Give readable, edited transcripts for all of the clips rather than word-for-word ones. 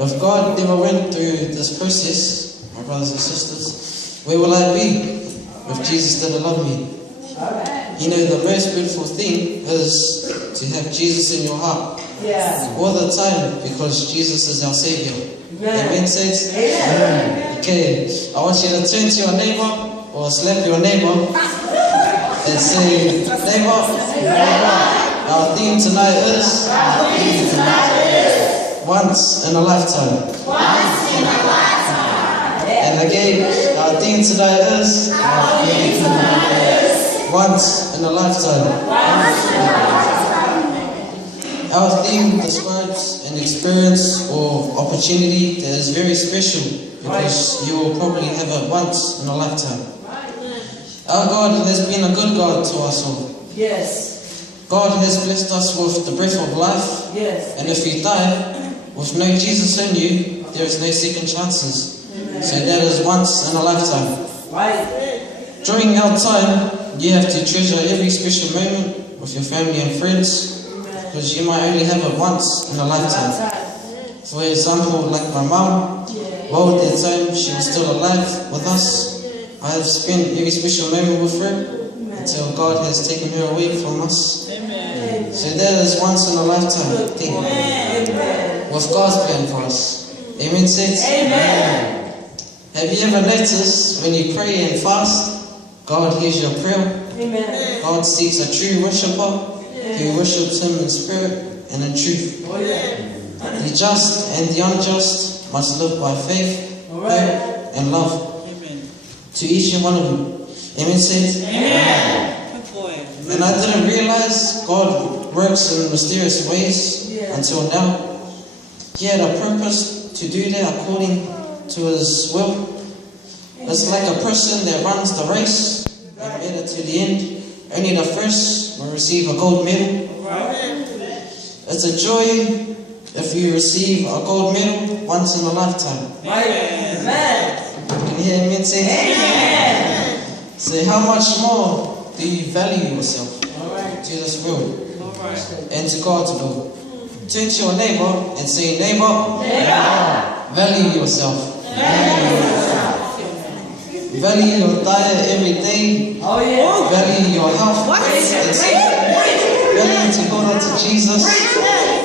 If God never went through this process, my brothers and sisters, where will I be if Jesus didn't love me? You know, the most beautiful thing is to have Jesus in your heart all the time, because Jesus is our Savior. Amen, saints? Okay, I want you to turn to your neighbor or slap your neighbor and say, neighbor, our theme tonight is once in a lifetime. And again, our theme tonight is once in a lifetime. Our theme describes an experience or opportunity that is very special, because you will probably have it once in a lifetime. Our God has been a good God to us all. Yes. God has blessed us with the breath of life. Yes. And if you die with no Jesus in you, there is no second chances. Amen. So that is once in a lifetime. Right. During our time, you have to treasure every special moment with your family and friends, because you might only have it once in a lifetime. For example, like my mum, while at that time she was still alive with us, I have spent every special moment with her until God has taken her away from us. Amen. So that is once in a lifetime thing. With God's plan for us. Amen, saints? Amen. Have you ever noticed when you pray and fast, God hears your prayer? Amen. God seeks a true worshipper who worships Him in spirit and in truth. The just and the unjust must live by faith, hope, and love to each and one of them. Amen, saints? Amen. And I didn't realize God works in mysterious ways until now. He had a purpose to do that according to His will. It's like a person that runs the race and made it to the end. Only the first will receive a gold medal. It's a joy if you receive a gold medal once in a lifetime. Amen. Can you hear me say amen? Say, how much more do you value yourself to this world and to God's will? Turn to your neighbor and say, neighbor, value yourself. Value your diet every day. Value your health. Value to hold on to Jesus.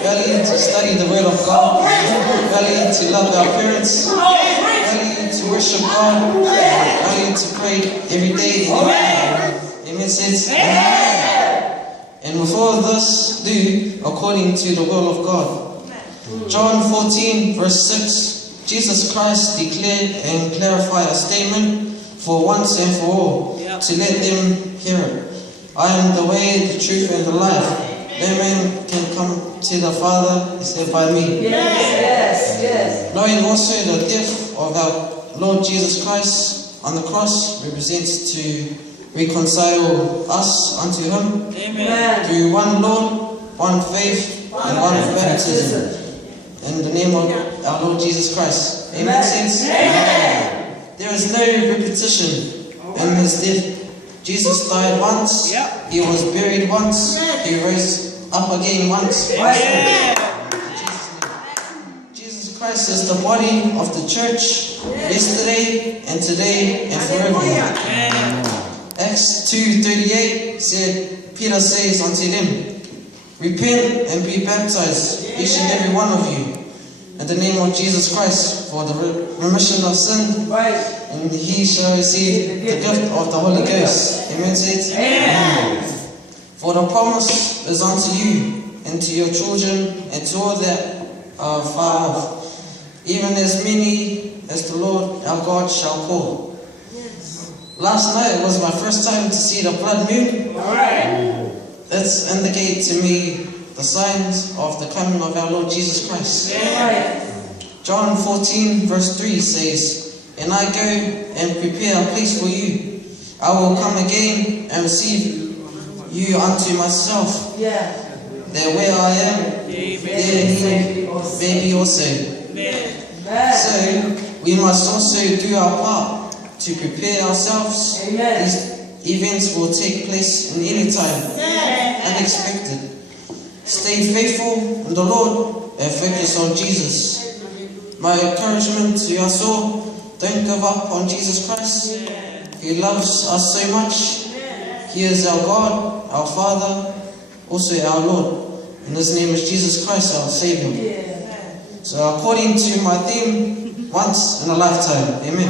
Value to study the Word of God. Value to love our parents. Value to worship God. Value to pray every day. Amen, saints? And with all this, do according to the will of God. John 14, verse 6, Jesus Christ declared and clarified a statement for once and for all, to let them hear it. I am the way, the truth, and the life. No man can come to the Father except by me. Yes. Knowing also the death of our Lord Jesus Christ on the cross represents to reconcile us unto Him. Amen. Through one Lord, one faith, and one baptism. In the name of our Lord Jesus Christ. Amen, saints? Amen. There is no repetition in His death. Jesus died once. He was buried once. He rose up again once. Jesus Christ is the body of the church, yesterday and today and forever. Acts 2:38 said, Peter says unto them, repent and be baptized, each and every one of you, in the name of Jesus Christ, for the remission of sin, and he shall receive the gift of the Holy Ghost. Amen, saints? Amen. For the promise is unto you, and to your children, and to all that are far off, even as many as the Lord our God shall call. Last night was my first time to see the blood moon. This indicates to me the signs of the coming of our Lord Jesus Christ. John 14 verse 3 says, and I go and prepare a place for you. I will come again and receive you unto myself, that where I am, there he may be also. So we must also do our part to prepare ourselves. These events will take place in any time, unexpected. Stay faithful in the Lord and focus on Jesus. My encouragement to us all, don't give up on Jesus Christ. He loves us so much. He is our God, our Father, also our Lord. And His name is Jesus Christ, our Savior. So according to my theme, once in a lifetime. Amen.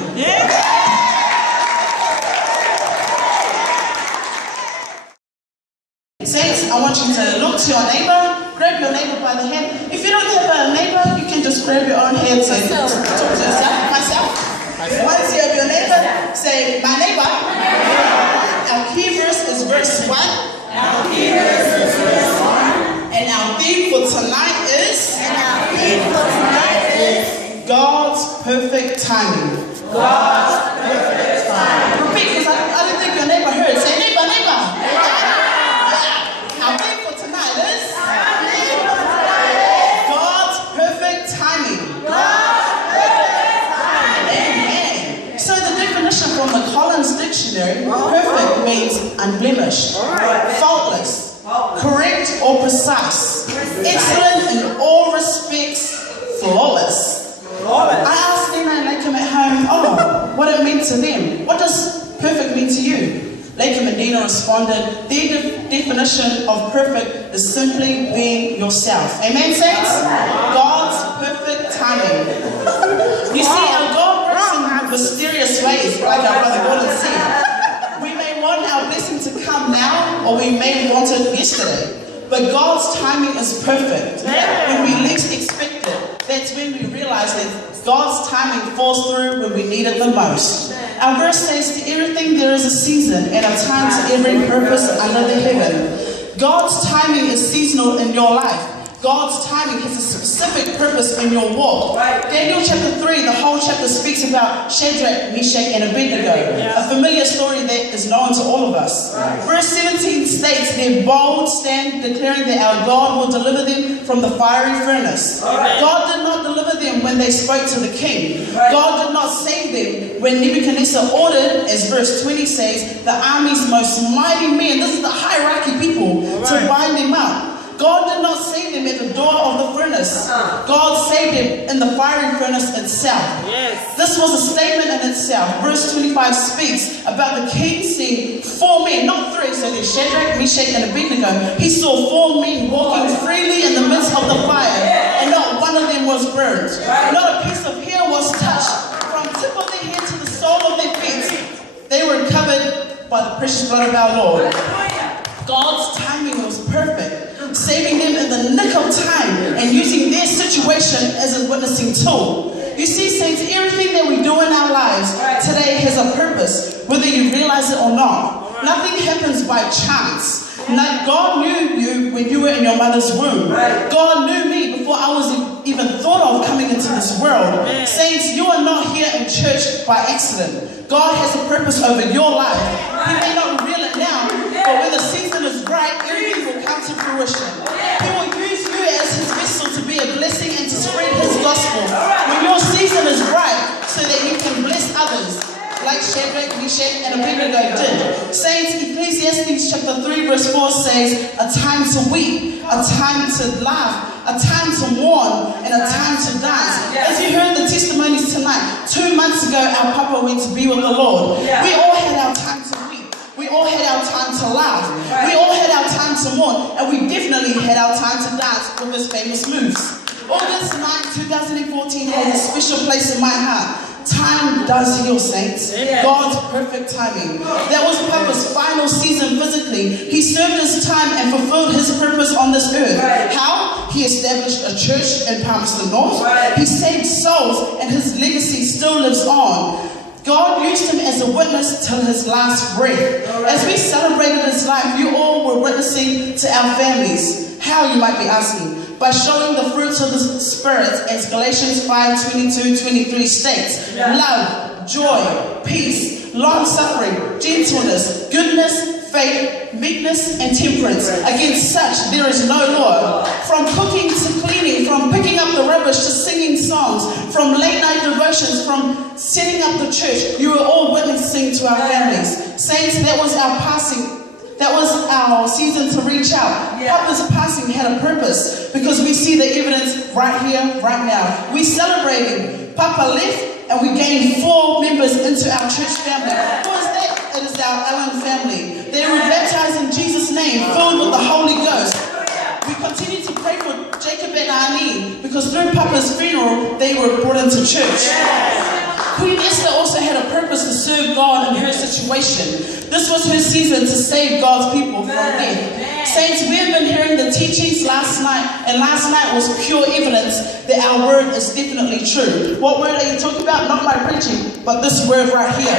Saints, I want you to look to your neighbor, grab your neighbor by the hand. If you don't have a neighbor, you can just grab your own hand. Say, talk to yourself, myself. Once you have your neighbor, say, my neighbor. Our key verse is verse 1. And our theme for tonight is God's perfect timing. Repeat, because I didn't think your neighbor heard. Say, neighbor, neighbor. Our theme for tonight is God's perfect timing. Amen. So the definition from the Collins Dictionary, perfect means unblemished, faultless, correct or precise, excellent in all respects, flawless. I asked Dina and Lakem at home, what it meant to them. What does perfect mean to you? Lakem and Dina responded, their definition of perfect is simply being yourself. Amen, saints? God's perfect timing. You see, our God works in mysterious ways, like our brother Gordon said. We may want our blessing to come now, or we may want it yesterday. But God's timing is perfect. When we least expect it, that's when we realize that God's timing falls through when we need it the most. Our verse says, to everything there is a season and a time to every purpose under the heaven. God's timing is seasonal in your life. God's timing has a specific purpose in your walk. Daniel chapter 3, the whole chapter speaks about Shadrach, Meshach, and Abednego. A familiar story that is known to all of us. Verse 17 states, their bold stand declaring that our God will deliver them from the fiery furnace. God did not deliver them when they spoke to the king. God did not save them when Nebuchadnezzar ordered, as verse 20 says, the army's most mighty men, this is the hierarchy people, to bind them up. God did not save them at the door of the furnace. God saved them in the fiery furnace itself. This was a statement in itself. Verse 25 speaks about the king seeing 4 men, not 3, so there's Shadrach, Meshach, and Abednego. He saw 4 men walking freely in the midst of the fire, and not one of them was burned. Not a piece of hair was touched. From the tip of their head to the sole of their feet, they were covered by the precious blood of our Lord. God's timing was perfect, saving them in the nick of time and using their situation as a witnessing tool. You see, saints, everything that we do in our lives today has a purpose, whether you realize it or not. Nothing happens by chance. God knew you when you were in your mother's womb. God knew me before I was even thought of coming into this world. Saints, you are not here in church by accident. God has a purpose over your life. You may not realize it now, but when the season is right, everything will come to fruition. He will use you as His vessel to be a blessing and to spread His gospel. When your season is right, so that you can bless others, like Shadrach, Meshach, and Abednego did. Saints, Ecclesiastes chapter 3 verse 4 says, a time to weep, a time to laugh, a time to mourn, and a time to dance. As you heard the testimonies tonight, 2 months ago our Papa went to be with the Lord. We all had our time to weep. We all had our time to laugh. We all had our time to mourn. And we definitely had our time to dance with His famous moves. August 9, 2014 has a special place in my heart. Time does heal, saints. God's perfect timing. That was Papa's final season physically. He served his time and fulfilled his purpose on this earth. How? He established a church in Palmerston North. He saved souls, and his legacy still lives on. God used him as a witness till his last breath. As we celebrated his life, you all were witnessing to our families. How, you might be asking? By showing the fruits of the Spirit, as Galatians 5:22-23 states. Love, joy, peace, long-suffering, gentleness, goodness, faith, meekness, and temperance. Against such there is no law. From cooking to cleaning, from picking up the rubbish to singing songs, from late-night devotions, from setting up the church, you were all witnessing to our families. Saints, that was our passing That was our season to reach out. Papa's passing had a purpose because we see the evidence right here, right now. We celebrating. Papa left and we gained 4 members into our church family. Who is that? It is our Allen family. They were baptized in Jesus' name, filled with the Holy Ghost. We continue to pray for Jacob and Arnie because through Papa's funeral, they were brought into church. Queen Esther also had a purpose to serve God in her situation. This was her season to save God's people from death. Saints, we have been hearing the teachings last night, and last night was pure evidence that our word is definitely true. What word are you talking about? Not my preaching, but this word right here.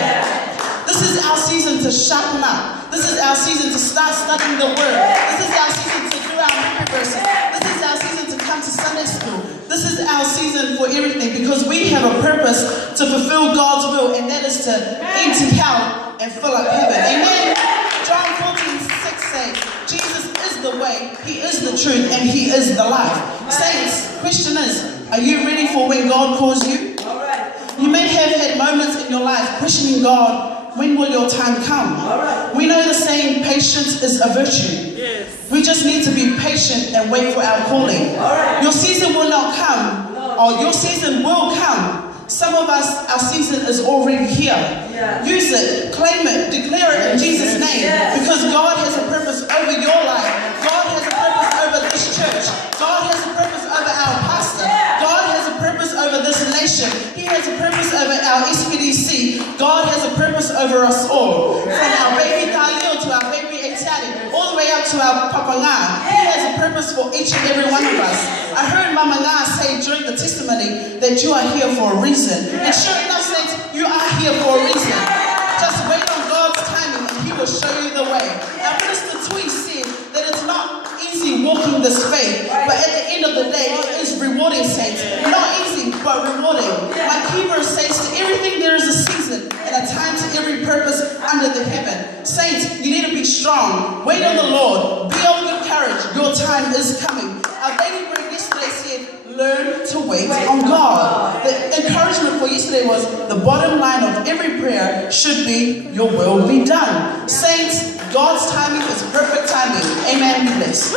This is our season to sharpen up. This is our season to start studying the word. This is our season to do our memory verses. This is our season to come to Sunday school. This is our season for everything because we have a purpose to fulfill God's will, and that is to empty hell and fill up heaven. Amen. John 14:6 says, Jesus is the way, He is the truth, and He is the life. Saints, question is, are you ready for when God calls you? You may have had moments in your life questioning God, when will your time come? We know the saying, patience is a virtue. We just need to be patient and wait for our calling. Your season will not come, or your season will come. Some of us, our season is already here. Use it, claim it, declare it in Jesus' name. Because God has a purpose over your life. God has a purpose over this church. God has a purpose over our pastor. God has a purpose over this nation. He has a purpose over our SPDC. God has a purpose over us all. From our baby Khalil to our baby Etali, all the way up to our Papa Nga. He has a purpose for each and every one of us. I heard Mama Nga say during the testimony that you are here for a reason. And sure enough, saints, you are here for a reason. Just wait on God's timing and He will show you the way. Now, Minister Twee said that it's not easy walking this faith, but at the end of the day, it is rewarding, saints. Not easy, but rewarding. Like Hebrews says, to everything there is a season and a time to every purpose under the heaven. Saints, you need to be strong. Wait on the Lord. Be of good courage. Your time is coming. Our daily bread yesterday said, learn to wait on God. The encouragement for yesterday was the bottom line of every prayer should be, your will be done. Saints, God's timing is perfect timing. Amen. Be blessed.